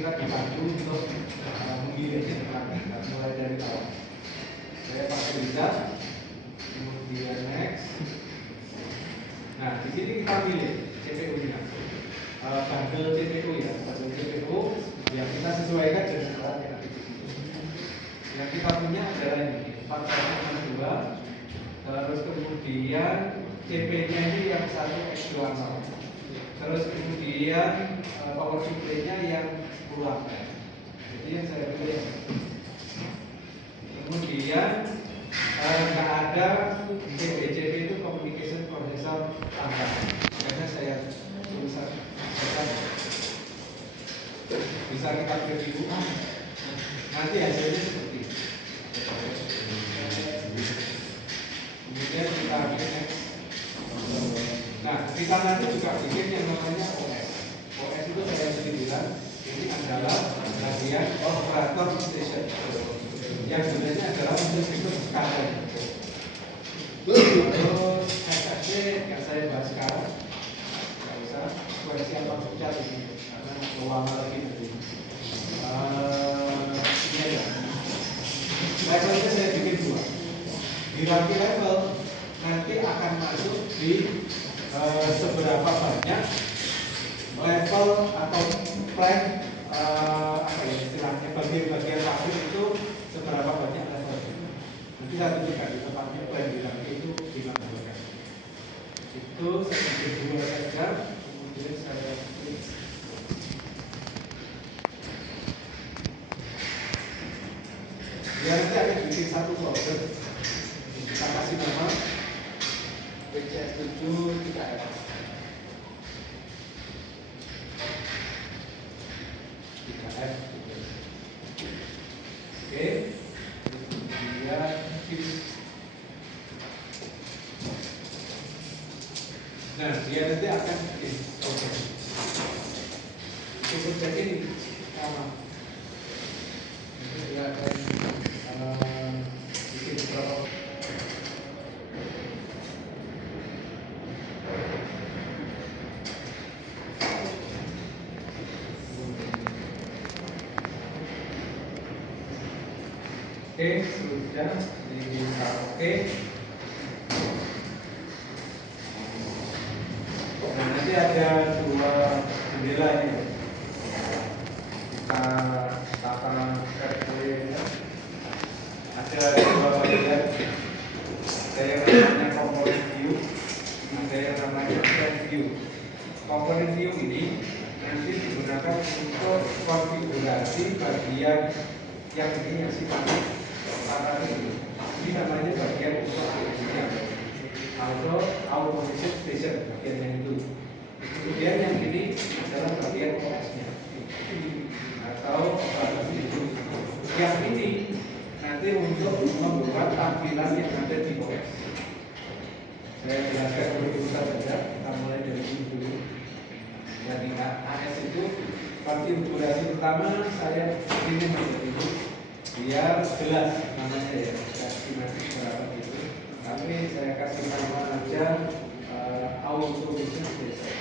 kita dibantu untuk memilih mulai dari awal. Saya pakai bisa, kemudian next. Nah, di sini kita pilih CPU-nya, bundle CPU ya, bundle CPU yang kita sesuaikan dengan alat yang ada di sini. Yang kita punya adalah ini 4162, terus kemudian CP-nya ini yang 1X20, terus kemudian power supply-nya yang 10 ampere. Jadi yang saya pilih. Kemudian nggak ada CP itu communication processor tambahan. Karena saya tulisan bisa kita review. Nanti hasilnya seperti ini. Kemudian kita bikin. Nah, kita nanti juga bikin yang namanya OS. OS itu saya tadi bilang ini adalah bagian operator station. Yang sebenarnya adalah untuk sistem SCADA. Terus SSC yang saya bahas sekarang, nggak usah frekuensi apa pecat ini karena lama lagi nanti. Ini aja. Levelnya saya bikin dua. Di rantai level nanti akan masuk di seberapa banyak level atau plan apa ya istilahnya bagian-bagian pabrik itu seberapa banyak level. Nanti saya tunjukkan di tempatnya plan di rantai itu dilakukan. Itu saya bikin dua saja, kemudian saya klik. Ya nanti akan bikin satu folder. Kita kasih nama PCS7 3F. Oke. Kemudian nah, dia nanti akan bikin oke. Cukup cek ini sama. Dia akan bikin beberapa. Oke, sudah bisa oke. Nah, nanti ada dua jendela ini. Kita tata ya. Ada dua bagian. Ada yang namanya component view, ada yang namanya plan view. Component view ini nanti digunakan untuk konfigurasi bagian yang ini yang sifatnya ini namanya bagian untuk automation station bagian yang itu. Kemudian yang ini adalah bagian OS-nya atau operasi itu. Yang ini nanti untuk membuat tampilan yang ada di OS. Saya jelaskan berurusan saja. Kita mulai dari ini dulu. Jadi AS itu konfigurasi pertama saya ingin menjadi itu biar jelas namanya ya, estimasi berapa gitu. Tapi saya kasih nama aja automation station.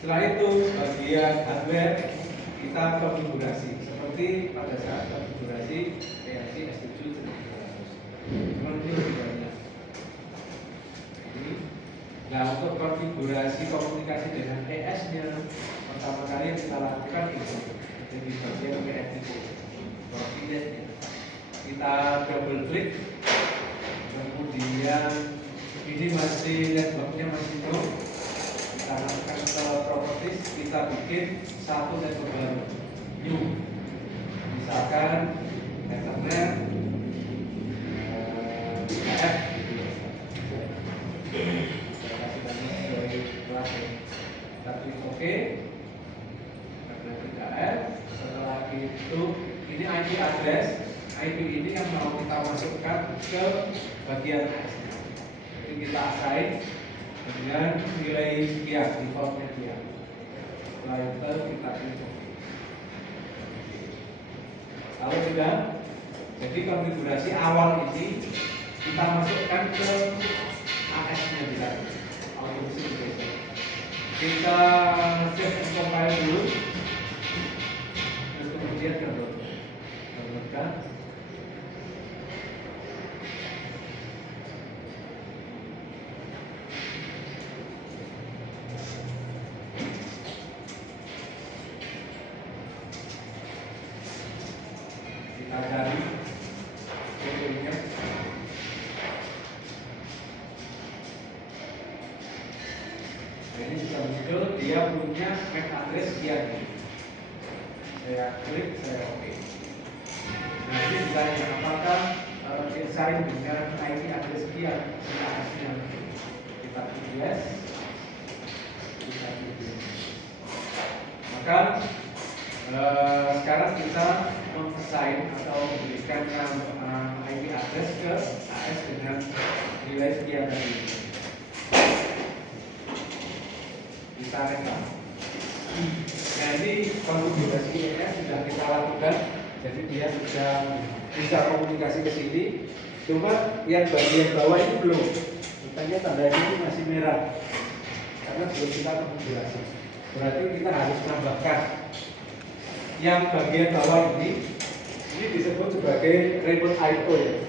Setelah itu bagian hardware kita konfigurasi seperti pada saat konfigurasi PLC S7 seperti lebih banyak. Nah, untuk konfigurasi komunikasi dengan ES-nya pertama kali yang kita lakukan itu jadi bagian PLC koordinatnya. Kita double klik, kemudian ini masih networknya masih low. Kita lakukan ke properties, kita bikin satu network baru new. Misalkan Ethernet F tapi oke karena tidak F. Setelah itu ini IP address. IP ini yang mau kita masukkan ke bagian AS. Jadi kita assign dengan nilai sekian, defaultnya sekian. Setelah itu kita klik. Kalau sudah, jadi konfigurasi awal ini kita masukkan ke AS-nya di dalam automation. Kita save and compile. file dulu, terus kemudian downloadkan. Kita cari fotonya. Ini sudah muncul, dia punya MAC address sekian. Saya klik, saya oke. Nah, ini ditanya apakah sign dengan IP address sekian. Kita pilih yes. Kita pilih. Maka sekarang kita meng-assign atau memberikan IP address ke AS dengan nilai sekian tadi. Kita rekam. Nah, ini konfigurasi ES sudah kita lakukan, jadi dia sudah bisa komunikasi ke sini. Cuma yang bagian bawah ini belum, makanya tanda ini masih merah karena belum kita konfigurasi. Berarti kita harus menambahkan yang bagian bawah ini disebut sebagai remote I/O ya.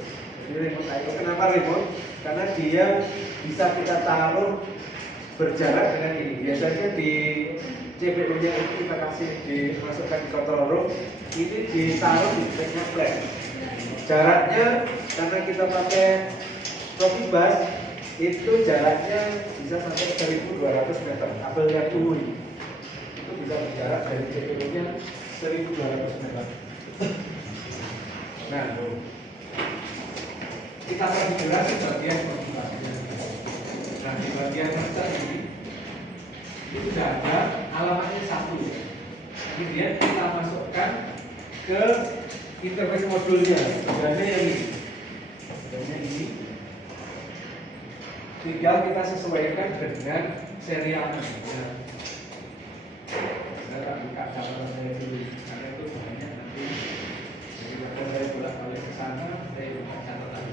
Jadi remote I/O, kenapa remote? Karena dia bisa kita taruh berjarak dengan ini. Biasanya di CPU-nya itu kita kasih dimasukkan di control room, ini ditaruh di speknya flash. Jaraknya karena kita pakai Profibus itu jaraknya bisa sampai 1.200 meter. Kabelnya dulu itu bisa berjarak dari CPU-nya 1.200 meter. Nah, kita konfigurasi bagian konfigurasinya. Nah, di bagian master ini sudah ada alamatnya 1. Kemudian kita masukkan ke interface modulnya. Sebenarnya yang ini. Tinggal kita sesuaikan dengan serial. Nah, saya tak buka catatan saya dulu karena itu banyak nanti. Jadi kalau saya bolak-balik ke sana, saya buka catatan.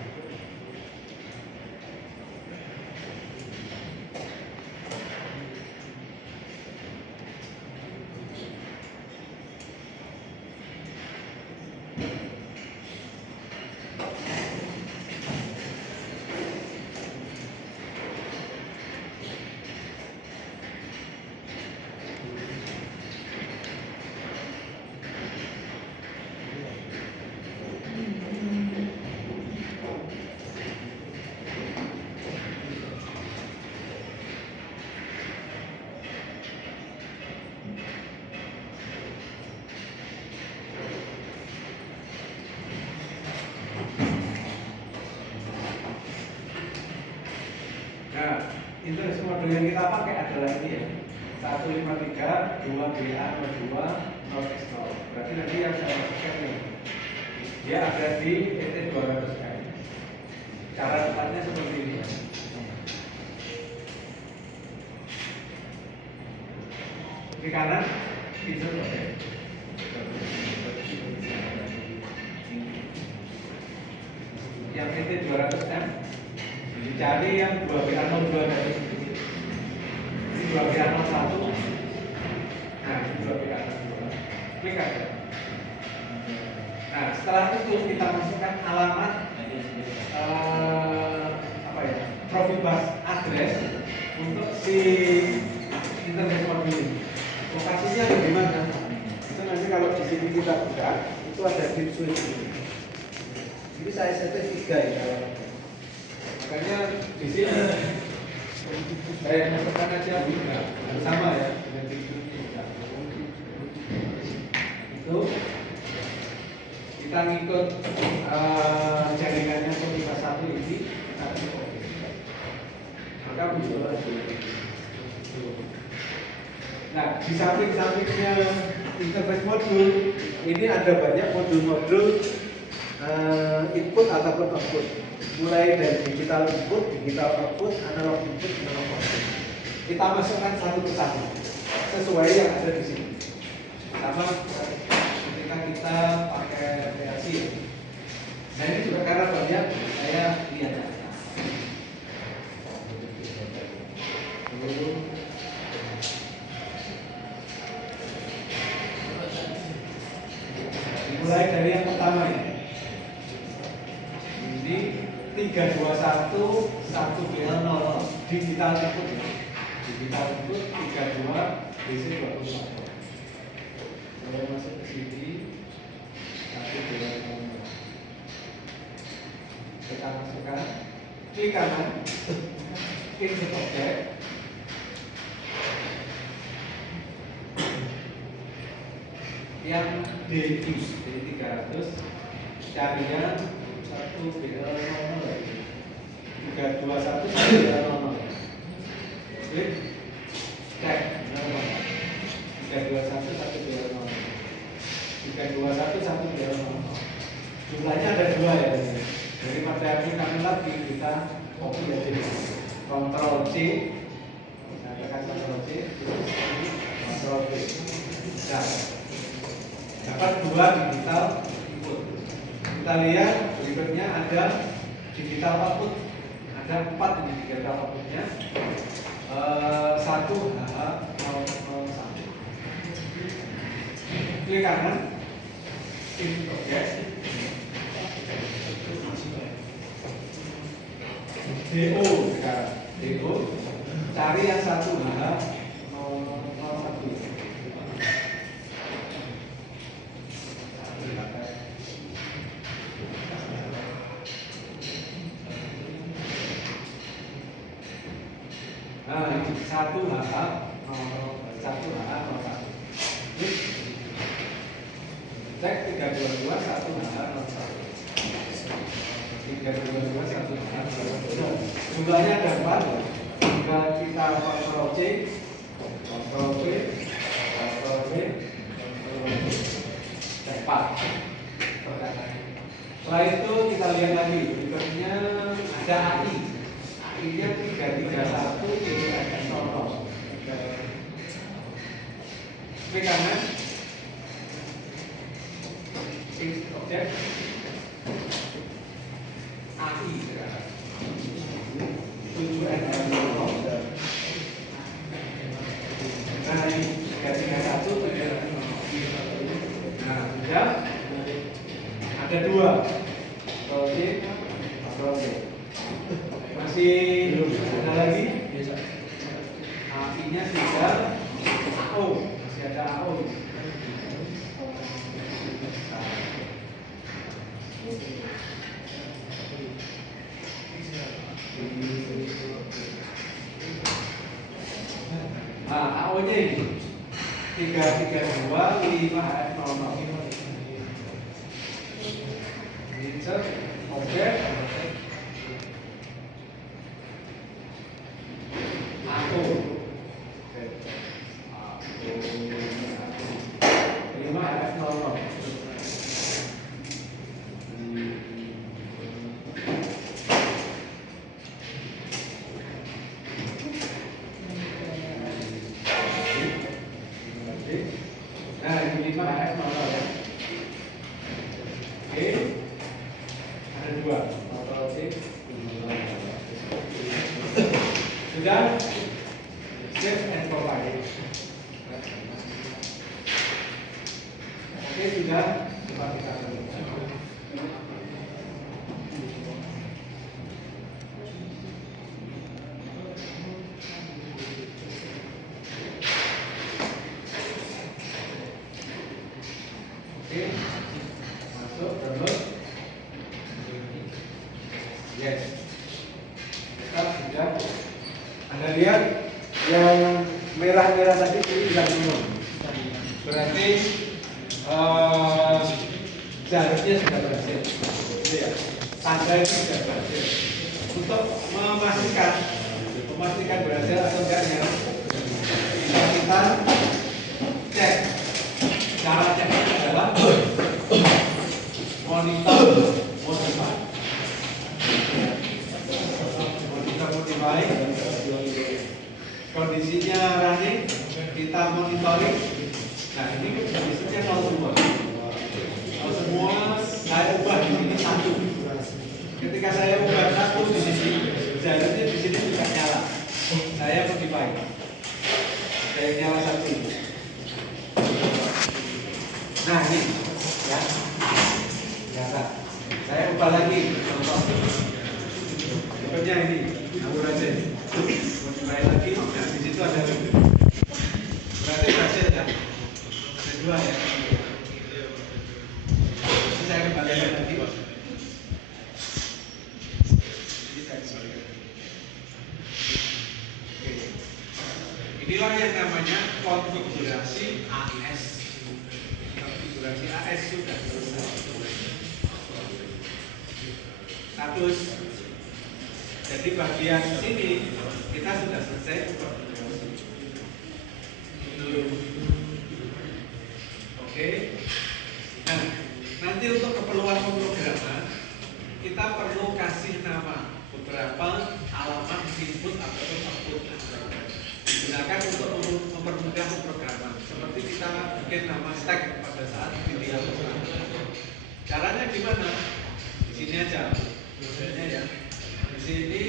Nah, interface modul yang kita pakai adalah ini ya, 153.2BA02.0x0. Berarti nanti yang saya masukkan ini, dia ada di ET200K. Cara tepatnya seperti ini ya. Di kanan, insert oke. Yang ET200M. Dicari yang 2BA02 dari sini. Ini 2BA01. Nah, ini 2BA02. Klik aja. Nah, setelah itu kita masukkan alamat Profibus address untuk si interface modul ini. Lokasinya ada di mana? Itu nanti kalau di sini kita buka, itu ada DIP switch ini. Ini saya setting 3 ya. Makanya di sini saya masukkan aja juga sama ya dengan DIP switch 3. Itu kita ngikut jaringannya Profibus 1 ini, kita klik OK. Maka muncul lagi. Nah, di samping-sampingnya interface modul ini ada banyak modul-modul input ataupun output, mulai dari digital input, digital output, analog input, analog output. Kita masukkan satu persatu sesuai yang ada di sini. Sama ketika kita pakai PLC. Nah, ini juga karena banyak saya lihat. 1BL00 digital input ya. Digital input 32 DC21. Saya masuk ke sini 1BL00. Kita masukkan klik kanan, insert object. Yang diffuse jadi 300 carinya 1BL00 lagi 321 1BL00 klik cek 321 1BL00 321 1BL00 jumlahnya ada 2 ya daripada kami lagi kita copy aja Ctrl C saya tekan Ctrl C Ctrl V nah dapat 2 digital input. Kita lihat berikutnya ada digital output. Ada 4 ini digital outputnya. 1 HH001. Klik kanan, input object. DO sekarang. DO. Cari yang 1 HH001. Nah, ini 1 HH01. Cek 322 1 HH01. 322 1 HH01. Jumlahnya ada 4. Jika kita Ctrl C, Ctrl V, Ctrl V, Ctrl V. 4. Setelah itu kita lihat lagi. Berikutnya ada AI. AI-nya 331 DC00. Klik kanan, insert object, AI sekarang 7N00. Nah ini 331 nah sudah ada 2 Ctrl C, Ctrl V. Masih ada lagi AI-nya sudah AO, masih ada AO. Nah, AO-nya ini 332 5F00. Insert object AO 5F00. Nah, ini 5F00 ya. Oke. Ada 2. Ctrl C. Sudah. Save and provide. Oke, sudah. Coba kita lanjutkan. Oke, masuk download. Yes. Kita sudah. Anda lihat yang merah-merah tadi ini sudah turun. Berarti jalurnya sudah berhasil. Ya, tanda itu sudah berhasil. Untuk memastikan berhasil atau enggaknya, bisa kita cek. Cara ceknya adalah monitor modify. Monitor modify. Kondisinya running, kita monitoring. Nah ini kondisinya 0 semua. 0 semua. Saya ubah di sini 1. Ketika saya ubah 1 di sini, jalurnya di sini juga nyala. Saya modify. Saya nyala 1. Nah ini ya, biasa. Saya ubah lagi contoh. keluar yang namanya konfigurasi AS. Konfigurasi AS sudah selesai. Status. Jadi bagian sini kita sudah selesai konfigurasi. Oke. Nah, nanti untuk keperluan pemrograman kita perlu kasih nama beberapa alamat input ataupun output digunakan untuk mempermudah pemrograman. Seperti kita bikin nama stack pada saat video. Caranya gimana? Di sini aja. Misalnya ya. Di sini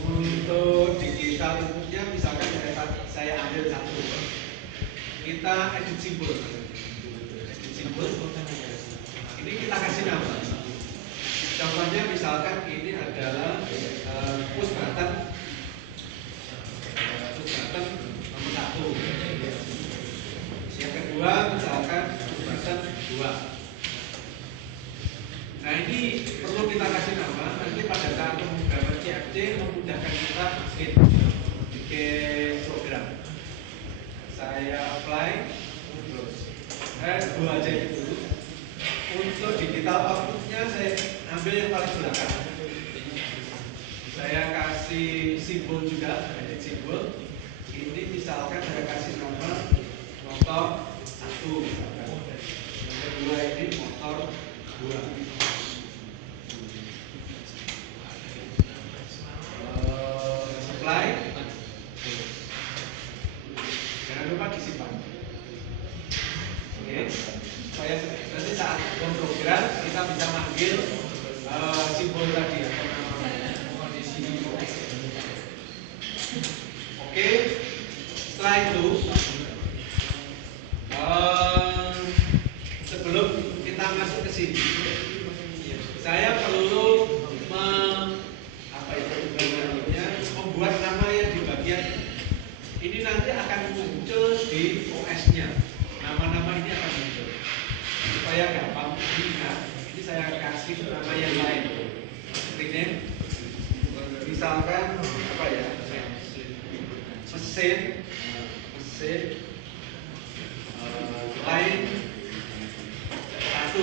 untuk digital inputnya misalkan saya ambil satu. Kita edit simbol. Edit simbol. Ini kita kasih nama. Contohnya misalkan ini adalah push button nomor 1. Yang kedua misalkan push button 2. Nah ini perlu kita kasih nama. Nanti pada saat pemrograman CFD memudahkan kita bikin program. Saya apply terus. Dua aja itu dulu. Untuk digital outputnya saya ambil yang paling belakang. Saya kasih simbol juga, edit simbol. Ini misalkan saya kasih nama motor 1 misalkan. Yang kedua ini motor 2. Supply. Jangan lupa disimpan. Oke. Supaya nanti saat memprogram kita bisa manggil simbol tadi atau namanya. Oke, setelah itu sebelum kita masuk ke sini, saya perlu membuat nama yang di bagian ini nanti akan muncul di OS-nya. Nama-nama ini akan muncul supaya gampang diingat. Ini saya kasih nama yang lain. Rename, misalkan apa ya? Mesin line 1.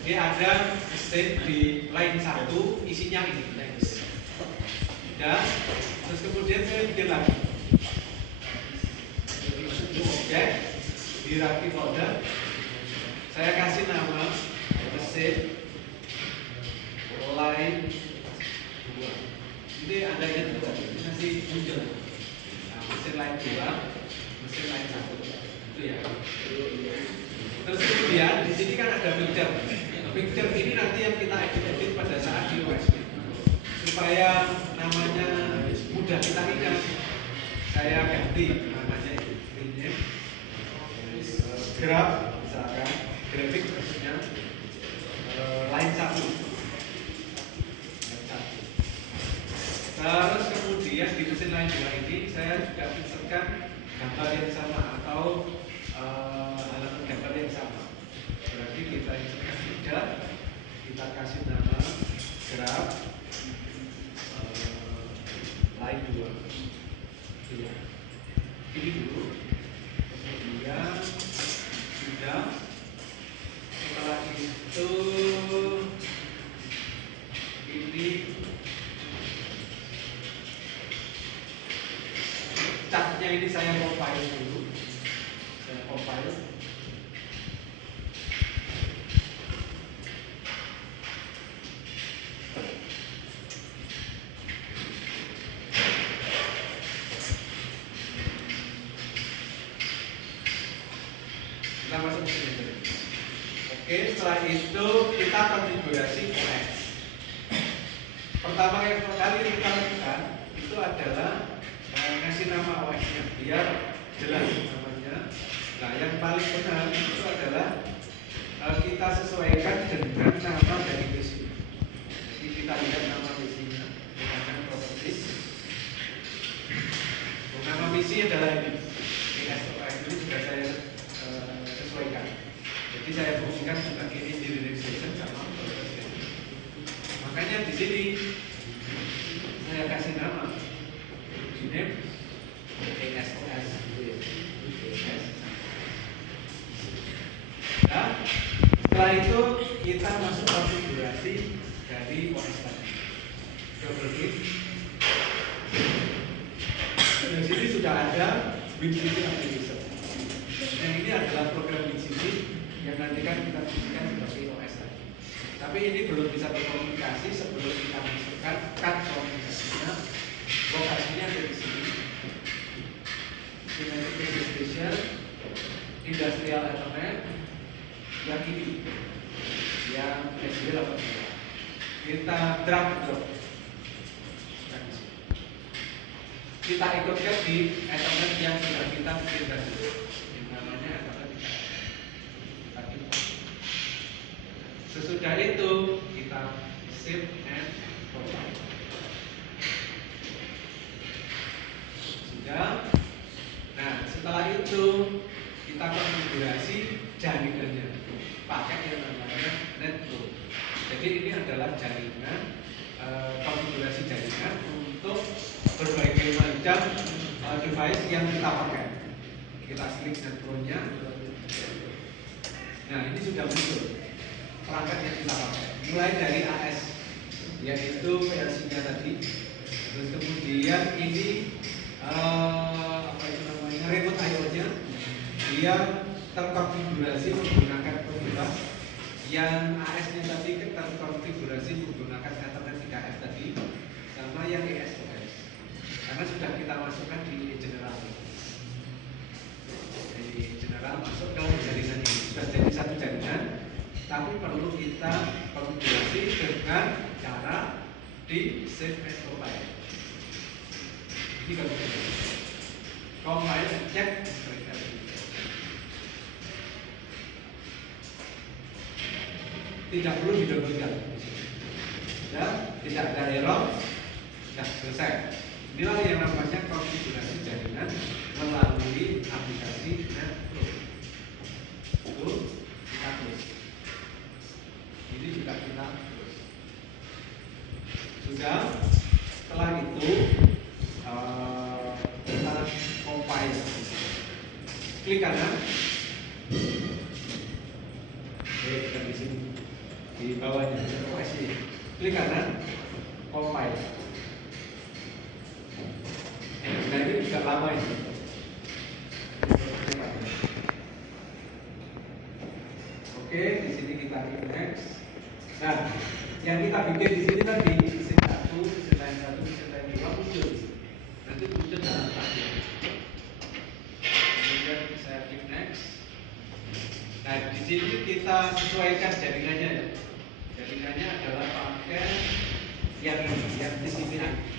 Jadi ada mesin di line 1 isinya ini. Dan terus kemudian saya bikin lagi. Untuk objek di Rakti folder saya kasih nama mesin line 2. Ini ada yang masih muncul. Nah, mesin line 2, mesin line 1. Itu ya. Terus kemudian di sini kan ada picture. Picture ini nanti yang kita edit pada saat di OS. Supaya namanya mudah kita ingat, saya ganti namanya itu. Graf misalkan, grafik maksudnya line 1. Terus kemudian di mesin line 2 ini saya juga insertkan gambar yang sama atau halaman gambar yang sama. Berarti kita insertkan juga, kita kasih nama graf line 2. Ini dulu. Kemudian sudah. Setelah itu ini catnya ini saya compile dulu. Saya compile. Kita masuk ke sini. Oke, setelah itu kita konfigurasi OS. Pertama kali kita lakukan itu adalah ngasih nama OS-nya biar jelas namanya. Nah, yang paling benar itu adalah kita sesuaikan dengan nama dari misi. Jadi kita lihat nama misinya, gunakan properties. Nama misi adalah ini. Ini sudah saya sesuaikan. Jadi saya fungsikan sebagai engineering station sama proses. Makanya di sini saya kasih nama name sini sudah ada WinCC application. Yang ini adalah program WinCC yang nanti kan kita fungsikan sebagai OS tadi. Tapi ini belum bisa berkomunikasi sebelum kita masukkan cut komunikasinya. Lokasinya ada di sini. United Base Station, Industrial Ethernet, yang ini, yang SB82. Kita drag drop. Kita ikutkan di Ethernet yang sudah kita bikin tadi, yang namanya Ethernet 3. Sesudah itu kita save and provide. Sudah. Nah, setelah itu kita konfigurasi jaringannya pakai yang namanya network. Jadi ini adalah jaringan, konfigurasi jaringan untuk berbagai macam device yang kita pakai. Kita klik networknya. Nah, ini sudah muncul perangkat yang kita pakai. Mulai dari AS, yaitu PLC-nya tadi. Terus kemudian ini apa itu namanya, remote I/O-nya, dia terkonfigurasi menggunakan profil. Yang AS-nya tadi terkonfigurasi menggunakan Ethernet 3F tadi, sama yang ESOS. Karena sudah kita masukkan di general. Jadi general masuk ke jaringan ini sudah jadi satu jaringan, tapi perlu kita konfigurasi dengan cara di save and compile. Ini konfigurasi. Compile dan cek mereka. Tidak perlu didobelkan. Ya, tidak ada error. Sudah selesai. Inilah yang namanya konfigurasi jaringan melalui aplikasi network. Itu kita close. Ini juga kita close. Sudah. Setelah itu kita compile. Klik kanan. Oke, di sini di bawahnya. Klik kanan. Compile. Nah, ini juga lama ini. Oke, di sini kita klik next. Nah, yang kita bikin di sini tadi mesin 1, mesin lain 1, mesin lain 2 muncul. Nanti muncul dalam paket. Kemudian saya klik next. Nah, di sini kita sesuaikan jaringannya ya. Jaringannya adalah pakai yang ini, yang TCP/IP.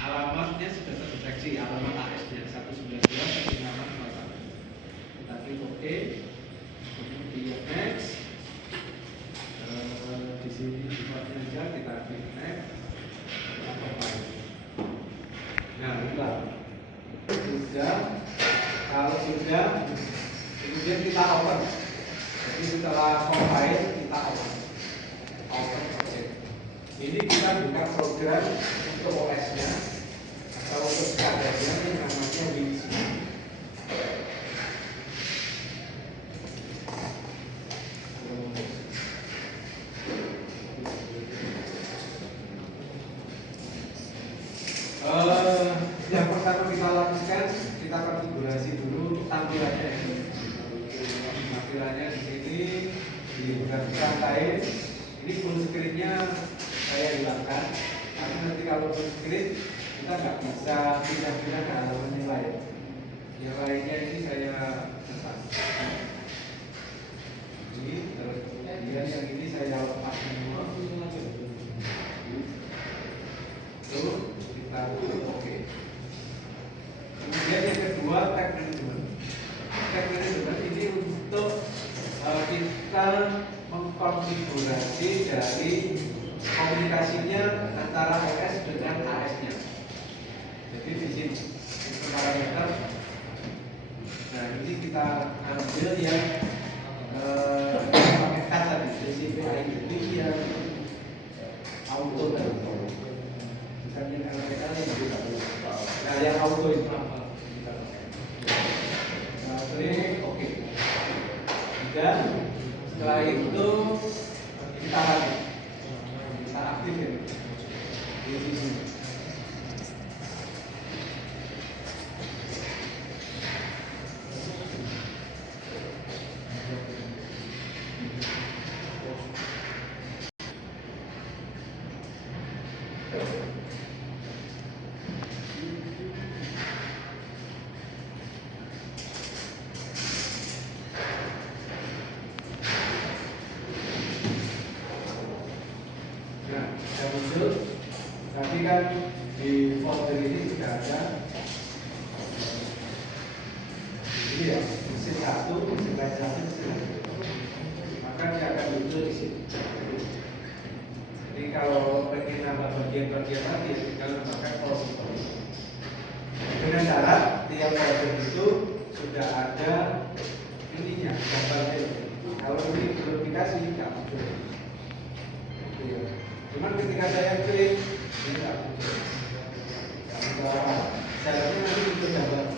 Alamatnya sudah terdeteksi, alamat AS-nya 192.168. Kita klik OK. Kemudian next. Di sini defaultnya aja kita klik next. Kita compile. Nah, itulah. Sudah. Kalau sudah, kemudian kita open. Jadi setelah compile kita open. Open project. Ini kita buka program untuk OS-nya atau untuk standarnya yang namanya WinCC. Yang pertama kita lakukan, kita konfigurasi dulu tampilannya. Tampilannya di sini di bukan lain. Ini full screen-nya saya hilangkan, karena nanti kalau full screen kita nggak bisa pindah-pindah ke halaman yang lain. Yang lainnya ini saya lepas. Ini terus kemudian yang ini saya lepas semua. Terus kita oke. Kemudian yang kedua tag management. Tag management ini untuk kita mengkonfigurasi dari komunikasinya antara OS dengan AS-nya. Jadi di sini parameter. Nah, ini kita ambil yang pakai cut tadi, TCP/IP yang auto tadi. Bukan yang LPL yang juga. Nah, yang auto itu apa? Nah, ini oke. Dan setelah itu kita aktifkan di sini. gitu ya, mesin satu, mesin lain satu, mesin lain satu. Maka dia akan muncul di sini. Jadi kalau pengen nambah bagian-bagian lagi, ya tinggal memakai polisi. Dengan syarat tiap project itu sudah ada ininya, gambarnya itu. Kalau ini belum dikasih, nggak muncul. Ya. Cuman ketika saya klik, ini nggak muncul. Syaratnya nanti muncul gambar.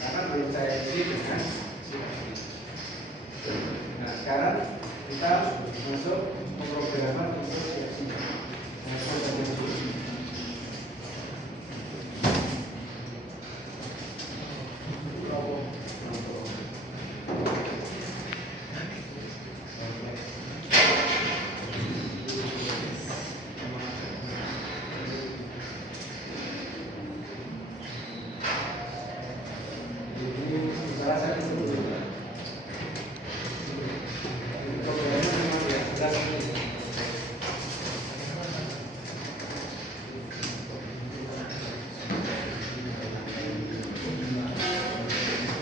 Karena belum saya isi dengan CSV. Nah sekarang kita masuk pemrograman untuk CSV.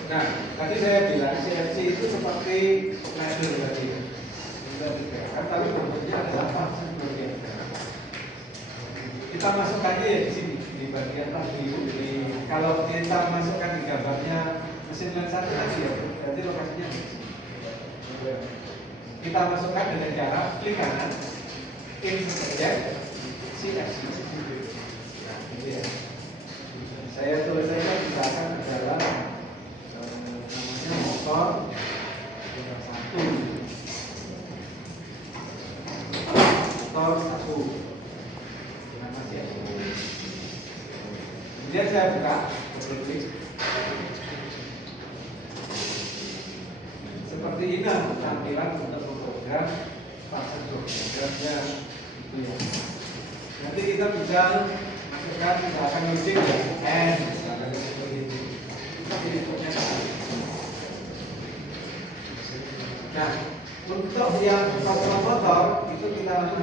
Nah, tadi saya bilang CFC itu seperti ladder tadi. Kan tapi bentuknya adalah fase bagian. Kita masukkan aja ya di sini di bagian tadi. Kalau kita masukkan di gambarnya mesin lens satu tadi ya, berarti lokasinya di sini. Kita masukkan dengan cara klik kanan, insert CFC. Nah, ini ya. Saya tulis saja misalkan adalah motor satu, nama siapa? Kemudian saya buka, klik. Seperti ini tampilan untuk program fase programnya itu ya. Nanti kita bisa masukkan misalkan loading ya, N misalkan seperti itu. Tapi inputnya nah, untuk yang kontrol motor itu kita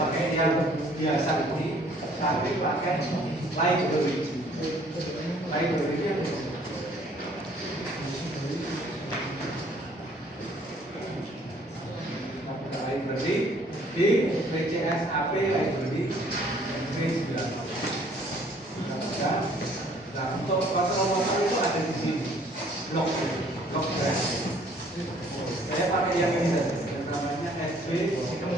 pakai yang biasa ini, tapi pakai library. Library yang library di VCS AP library V9. Nah, untuk kontrol motor itu ada di sini, blok brand. Saya pakai yang ini saja, namanya SB 1910.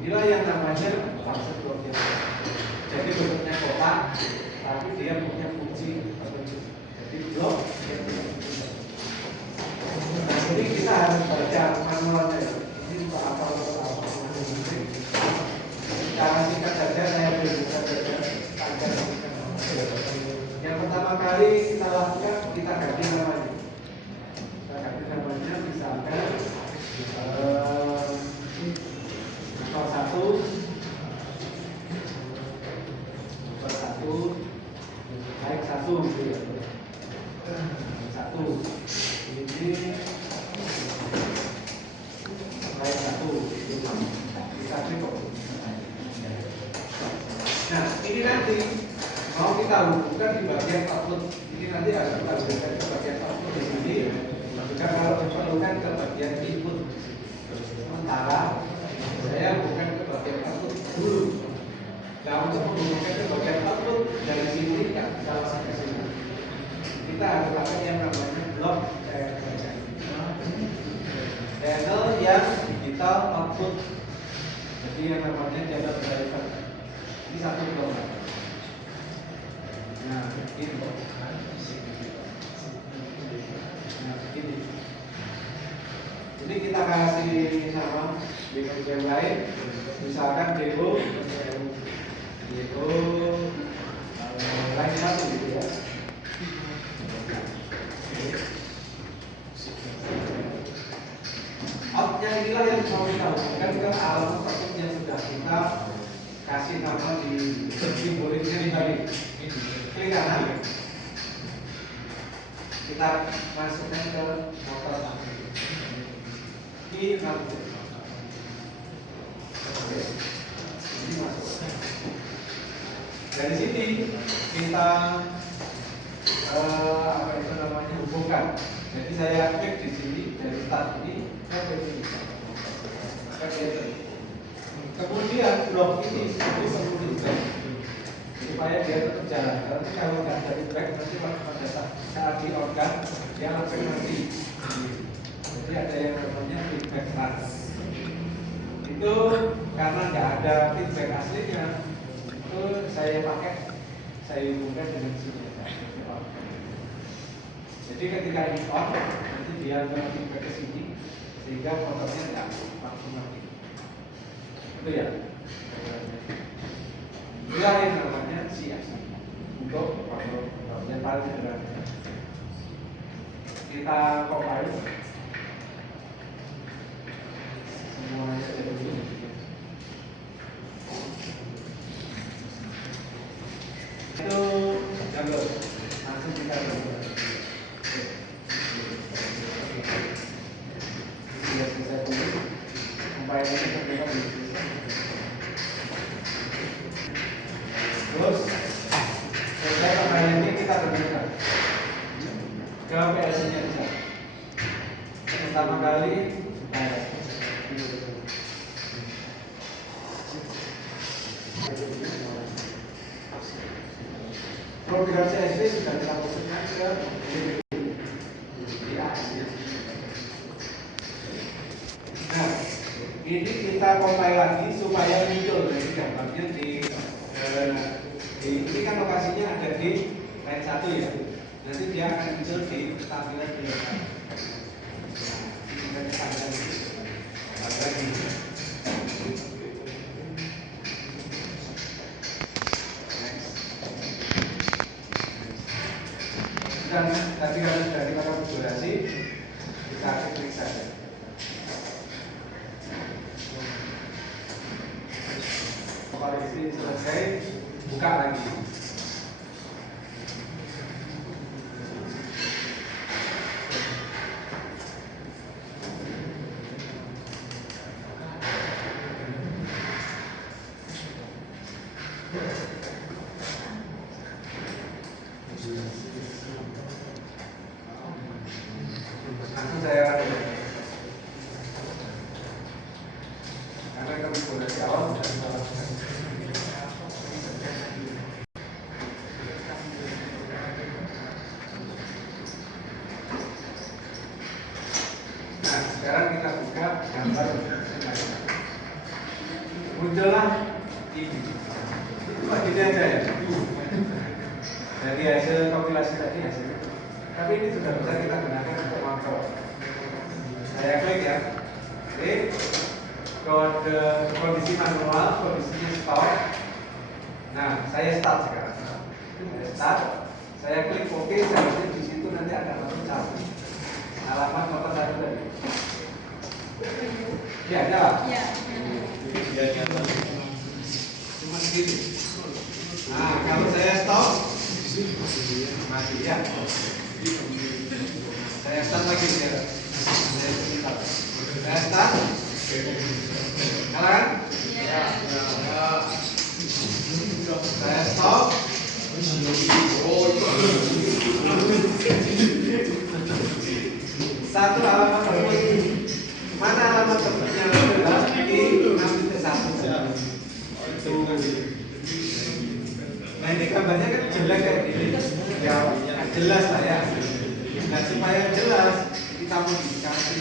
Inilah yang namanya fase bloknya. Jadi bentuknya kotak, tapi dia punya fungsi tertentu. Jadi blok yang jadi kita harus baca manualnya. Ini untuk apa? Cara singkat saja saya beri saja. Yang pertama kali kita lakukan, kita ganti namanya. Kita ganti namanya misalkan nomor satu, naik satu, gitu ya. Satu, ini naik satu, kita klik. Nah, ini nanti mau kita hubungkan di bagian output. Ini nanti harus kita hubungkan ke bagian output di sini. Juga kalau diperlukan ke bagian input. Sementara saya hubungkan ke bagian output dulu. Nah, untuk menghubungkan ke bagian output dari sini tidak bisa langsung ke sini. Kita harus pakai yang namanya blok channel yang digital output. Jadi yang namanya channel driver. Ini satu blok. Nah, begini. Nah, begini. Jadi kita kasih nama di yang lain, misalkan Dewo lain satu gitu ya. Outnya inilah yang mau kita hubungkan ke alamat output yang sudah kita kasih nama di simboliknya di balik. Klik kanan, kita masukkan ke motor satu. Ini masuk. Dari sini kita apa itu namanya hubungkan. Jadi saya klik di sini dari start ini ke sini. Kemudian blok ini perlu feedback supaya dia tetap jalan. Karena kalau nggak ada feedback nanti pada saat di organ dia langsung mati. Jadi ada yang namanya feedback run. Itu karena nggak ada feedback aslinya, itu saya hubungkan dengan sini. Jadi ketika ini on, nanti dia feedback ke sini sehingga motornya tidak langsung mati. Itu ya. Itulah yang namanya CFC untuk yang paling sederhana. Kita compile semuanya jadi begini. Itu download langsung kita download. Sudah selesai dulu. Compile-nya ternyata belum selesai. Terus selesai compile-nya kita bentukkan ke PLC-nya bisa. Pertama kali program CSV sudah kita masukkan ke nah, ini kita compile lagi supaya muncul dari gambarnya ini kan lokasinya ada di line 1 ya. Nanti dia akan muncul di tampilan di depan. Nah, kita lagi. Dan tadi kalau sudah kita konfigurasi, kita klik saja. Kalau ini selesai, buka lagi. Langsung saya lakukan. Karena konfigurasi awal sudah kita lakukan. Nah, sekarang kita buka gambar muncullah ini. Itu gini aja ya. Dari hasil kompilasi tadi hasilnya. Tapi ini sudah bisa kita gunakan untuk makro. Saya klik ya. Oke. Kode kondisi manual, kondisinya stop. Nah, saya start sekarang. Saya start. Saya klik OK. Saya klik di situ nanti akan langsung cari alamat motor satu tadi. Ya, nyala. Ya. Cuma segini. Nah, kalau saya stop, mati ya. Saya start lagi ya. Saya start. Nyala kan? Ya. Saya stop. Satu alamat tersebut. Mana alamat tersebutnya adalah di 6.1. Nah ini gambarnya kan jelek kayak gini. Ya jelas lah ya. Nah supaya jelas kita modifikasi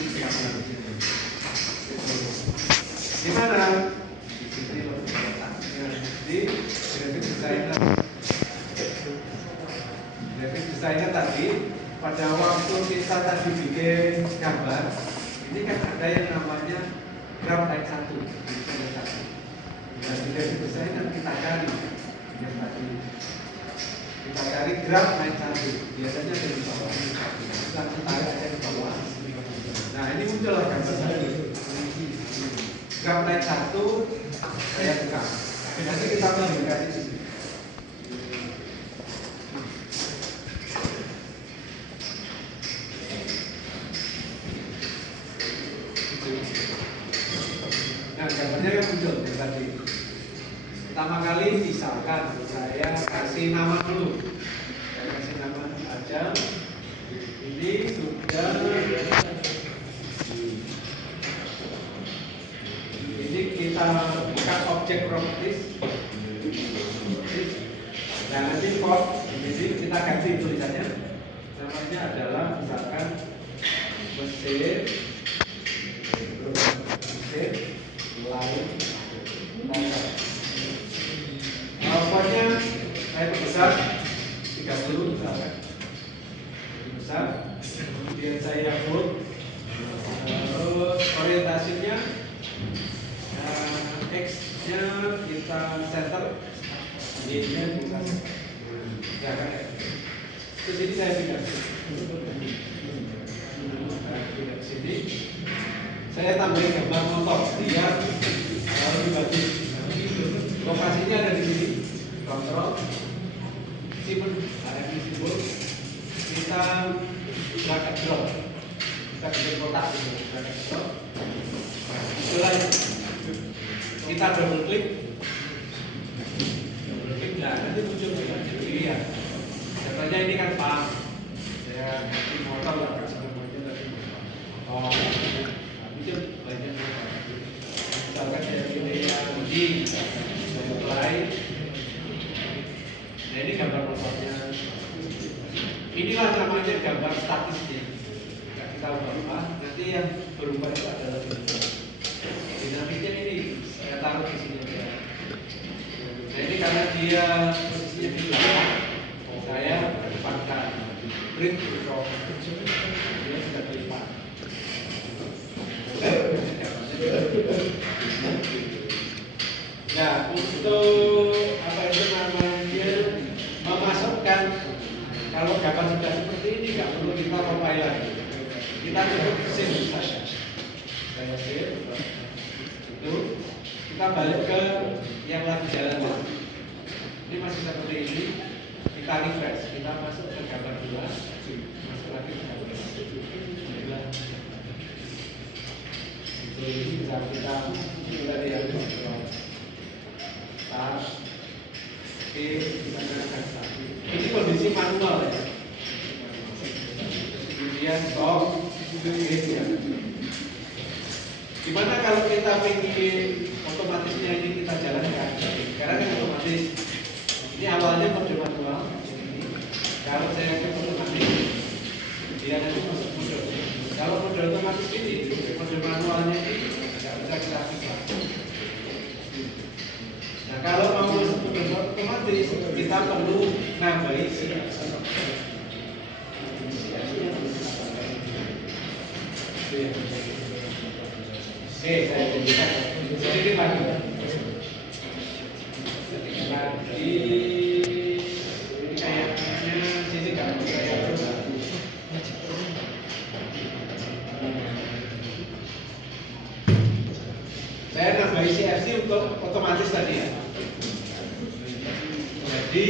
gimana? Di graphic designer. Graphic designer tadi pada waktu kita tadi bikin gambar ini kan ada yang namanya graph line 1 dan di graphic designer kita cari yang tadi kita cari graph line 1 biasanya ada di bawah kita tarik aja di bawah. Nah ini muncul gambar tadi graph line 1 saya buka nanti kita modifikasi di sini. Nah gambarnya kan muncul yang tadi Pertama kali misalkan saya kasih nama dulu, saya kasih nama aja. Ini sudah, ini kita buka objek properties. Nah nanti code ini kita ganti tulisannya, namanya adalah misalkan mesin lain motor. Outputnya saya perbesar 30 misalkan, besar. Kemudian saya put, terus orientasinya X-nya kita center, Y-nya kita center. Ya kan ya. Terus ini saya pindah sini. Saya tambahin gambar motor biar lebih bagus. Lokasinya ada di sini. Kontrol simbol, ada di simbol. Kita drag and drop. Kita bikin kotak ini, drag and drop. Itulah kita double klik. Nah, nanti muncul pilihan. Contohnya ini kan Pak, saya ganti motor lah, semuanya tadi. Oh, muncul banyak. Misalkan saya pilih yang ini, saya apply. Nah ini gambar motornya. Inilah namanya gambar statistik. Nggak kita ubah, nanti yang berubah itu adalah dinamiknya ini. Saya taruh di sini aja. Nah ini karena dia posisinya di belakang, saya depankan print from dia sudah dilipat. Nah untuk apa itu namanya memasukkan, kalau gambar sudah seperti ini nggak perlu kita compile lagi, kita cukup save saja. Saya save itu, kita balik ke yang lagi jalan. Ini masih seperti ini, kita refresh, kita masuk ke gambar 2, masuk lagi ke gambar 2. Itu ini bisa kita lihat start, oke, kita akan start. Ini kondisi manual ya. Kemudian stop, ya. Gimana kalau kita ingin otomatisnya ini kita jalankan? Sekarang kan otomatis. Ini awalnya mode manual. Kalau saya ke otomatis, dia nanti masuk mode. Kalau mode otomatis ini, mode manualnya ini tidak bisa kita aktifkan. Nah kalau mau masuk mode otomatis, kita perlu nambahi Oke, saya tunjukkan sedikit lagi. Saya nambahi CFC untuk otomatis tadi ya. Jadi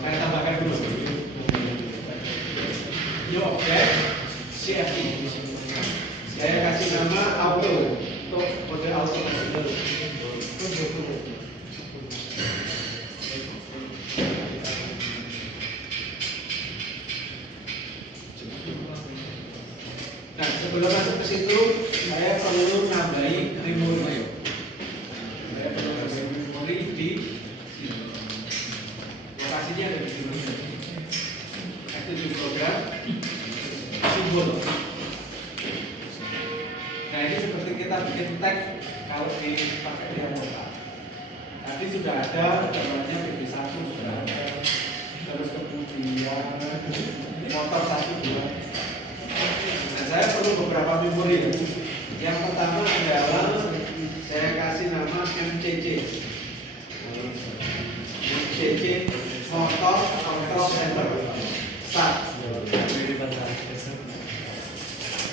saya tambahkan dulu. New object CFC. Saya kasih nama auto untuk mode auto dulu. Nah, sebelum masuk ke situ, saya perlu nambahi memori. Saya perlu nambahi memori di sini. Lokasinya ada di sini. Aktif program simbol. Nah, ini seperti kita bikin tag kalau dipakai di anggota. Tadi sudah ada namanya BB1 sudah ada. Terus kemudian motor 1, 2. Nah, saya perlu beberapa memori. Yang pertama adalah saya kasih nama MCC. MCC motor control center start.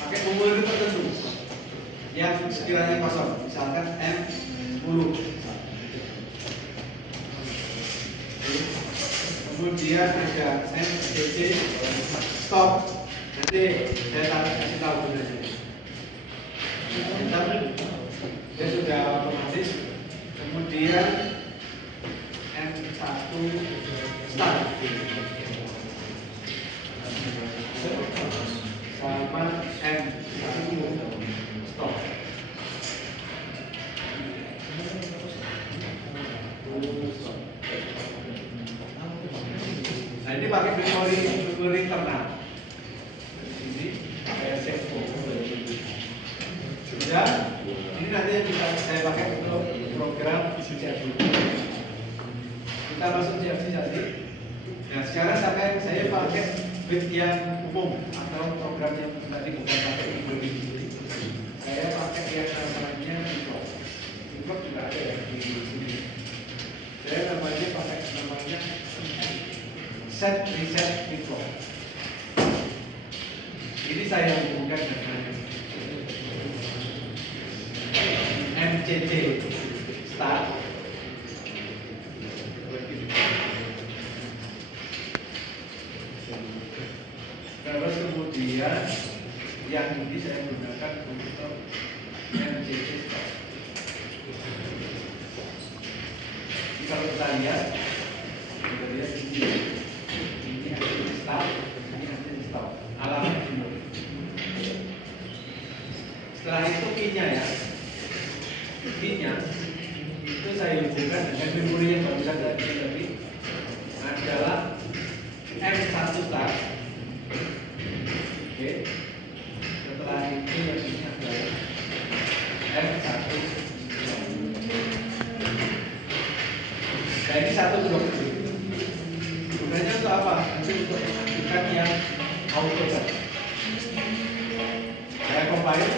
Pakai memori tertentu yang sekiranya kosong, misalkan M10. Kemudian ada MCC stop. Nanti saya kasih tahu gunanya. Dia sudah otomatis. Kemudian ini pakai memori internal. Ini kayak save. Dan ini nanti yang bisa saya pakai untuk program CFD. Kita masuk CFD tadi. Nah sekarang saya pakai bit yang umum atau program yang tadi bukan pakai ini. Saya pakai yang namanya Vlog. Vlog juga ada ya di sini. Saya namanya set reset Vlog. Ini saya hubungkan dengan MCC start. Terus kemudian yang ini saya gunakan untuk MCC start. Jadi kalau kita lihat ini start, ini stop. Alamat ini. Setelah itu key-nya ya. Key-nya itu saya hubungkan dengan memori yang barusan tadi adalah M1 start. Oke. Setelah itu yang ini adalah M1. Nah ini satu blok. Gunanya untuk apa? Nanti untuk mengaktifkan yang auto tadi. Saya compile.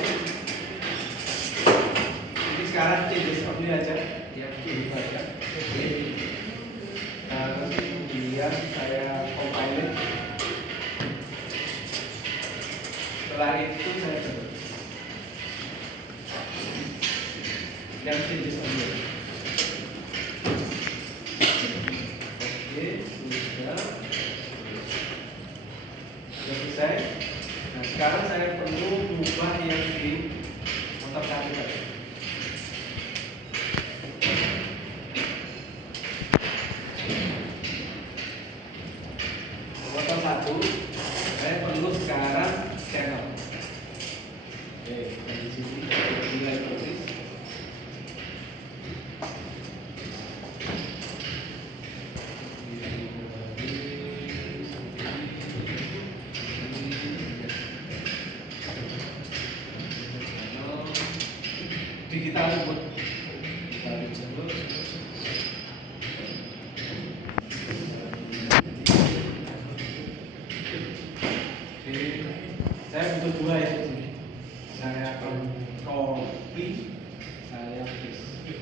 Ini sekarang changes only aja, yang itu aja. Oke. Nah, terus kemudian saya compile. Setelah itu saya coba. Yang changes only. Oke, sudah selesai. Nah, sekarang saya perlu mengubah yang di motor satu tadi. Motor satu, saya perlu sekarang channel. Oke, dari sini nilai persis. Digital input. Saya butuh dua ya di sini. Saya akan copy, saya paste.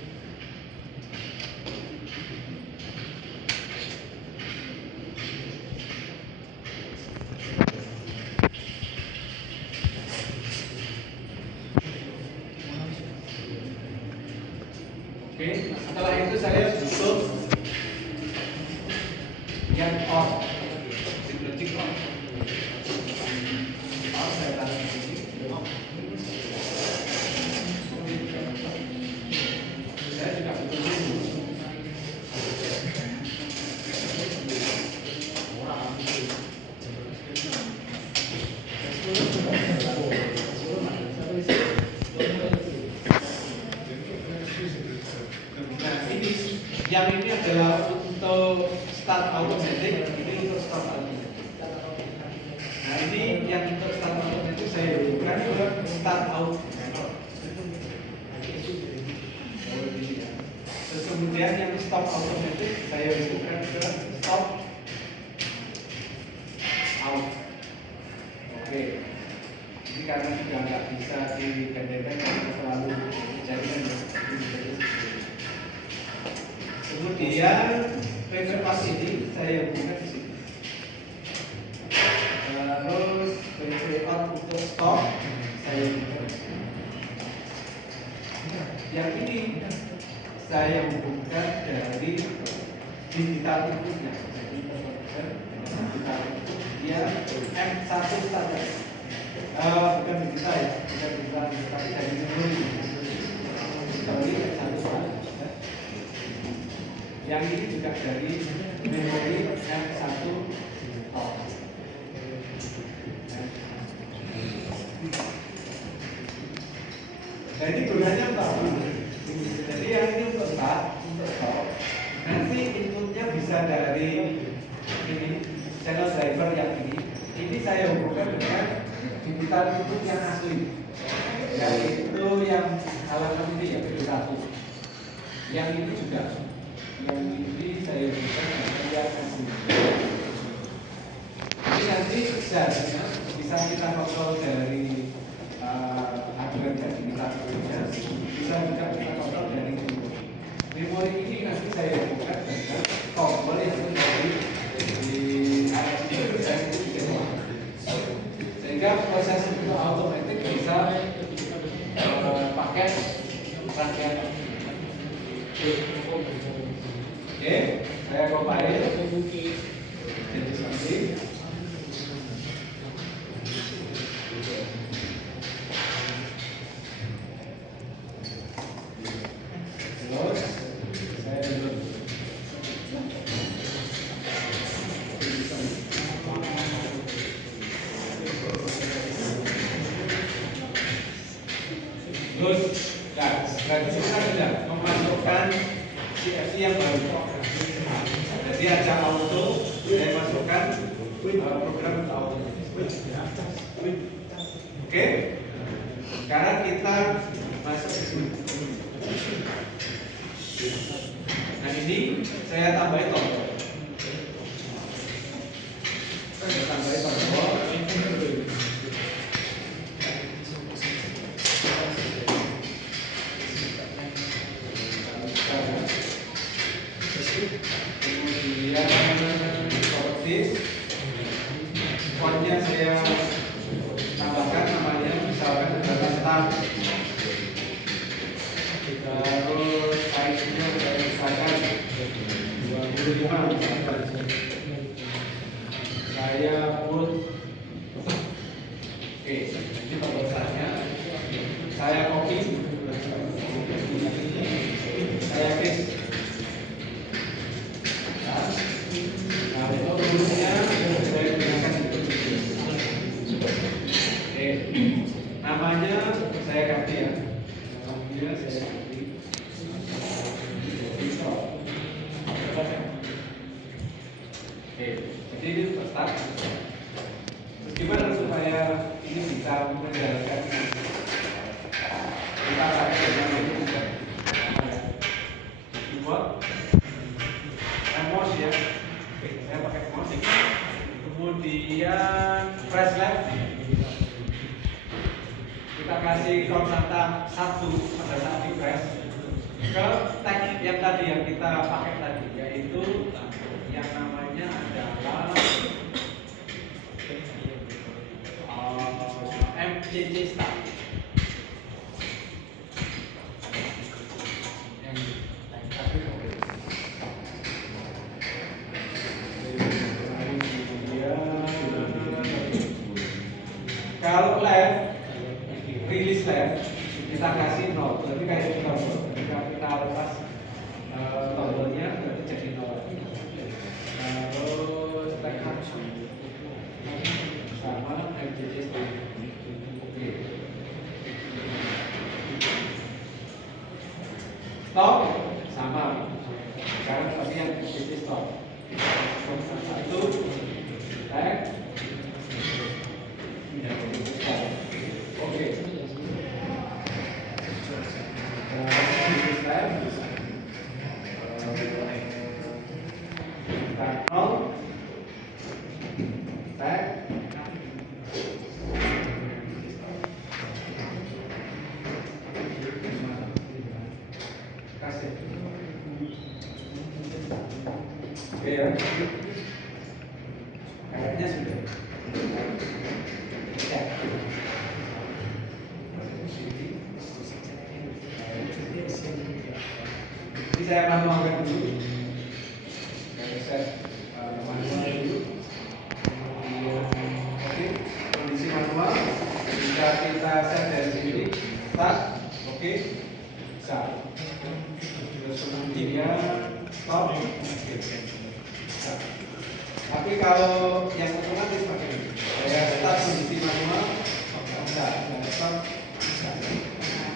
Oke, setelah itu saya butuh yang on, diklik on. Saya taruh di sini. Saya juga butuh ini. Nah ini, yang ini adalah untuk start automatic, ini untuk start automatic. Nah ini yang untuk start automatic saya hubungkan ke start out. Terus kemudian yang stop automatic saya hubungkan ke stop out. Oke. Ini karena sudah nggak bisa digandakan karena selalu jaringan. Kemudian pivot pas ini saya hubungkan di sini. Terus pivot untuk stop saya hubungkan di sini. Yang ini saya hubungkan dari digital inputnya. Jadi digital input dia M1 standar. Bukan digital ya, bukan digital, tapi dari memori. Memori M1 standar. Yang ini juga dari memori M1 top. Jadi gunanya apa? Jadi yang ini untuk start, untuk stop. Nanti inputnya bisa dari ini channel driver yang ini saya hubungkan dengan digital input yang asli, yaitu yang halaman ini ya video 1. Yang ini juga, yang ini saya hubungkan dengan yang asli. Ini nanti seharusnya bisa kita kontrol dari hardware dari kita punya, bisa juga kita kontrol dari memori ini nanti saya hubungkan dengan tombol yang terjadi di area itu dan itu juga sehingga proses itu otomatis bisa pakai rangkaian. Oke, saya compile jadi seperti berarti kita sudah memasukkan CFC yang baru. Jadi ada auto, saya masukkan program auto. Oke, sekarang kita masuk ke sini. Nah ini saya tambahin tombol. Saya tambahin tombol. Kemudian properties fontnya saya tambahkan namanya misalkan adalah start, terus size-nya saya misalkan 25 misalkan. Saya put oke, ini tombol startnya saya copy, saya paste. Nah, untuk rumusnya saya gunakan itu. Oke, namanya saya ganti ya. Namanya saya ganti. Oke, jadi ini start. Terus gimana supaya ini bisa menjalankan? Kita pakai dengan ini. Keyboard. Mouse ya, saya pakai mouse. Kemudian press left, kita kasih konstanta 1 pada saat di press ke tag yang tadi yang kita pakai tadi, yaitu yang namanya adalah MCC start. Kalau left, release left, kita kasih 0, berarti kayak di tombol. Ketika kita lepas tombolnya, berarti jadi 0. Terus take action sama MCC start. Oke. Stop sama. Sekarang seperti yang MCC stop. 1, take. Oke. Oke ya. Kayaknya sudah. Ya. Jadi saya manualkan dulu. Saya set manual dulu. Oke, kondisi manual. Jika kita set dari sini, start. Oke, bisa. Terus kemudian stop. Tapi kalau yang otomatis pakai ini, saya start kondisi manual, enggak, stop.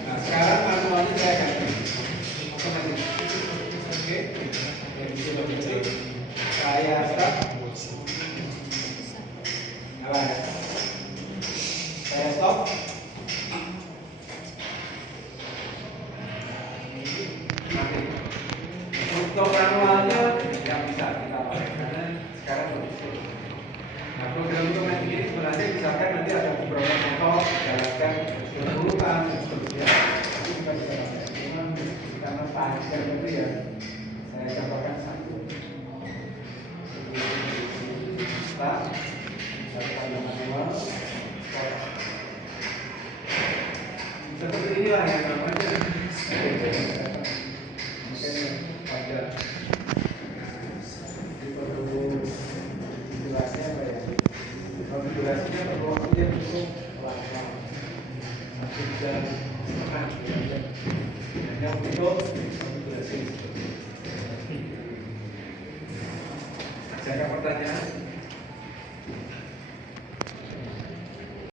Nah sekarang manualnya saya ganti otomatis. Oke, jadi seperti ini. Saya start. nanti untuk manualnya yang bisa kita pakai karena sekarang begitu. Nah, program otomatis ini sebenarnya misalkan nanti ada beberapa motor jalankan berurutan seterusnya, itu kita bisa pakai. Cuma karena panjang itu ya saya contohkan satu. Start, satu manual, stop. Seperti inilah yang namanya mungkin pada perlu durasinya apa ya? Kalau durasinya perlu waktu yang cukup pelan-pelan, 1,5 jam. Hanya untuk durasi. Ada pertanyaan?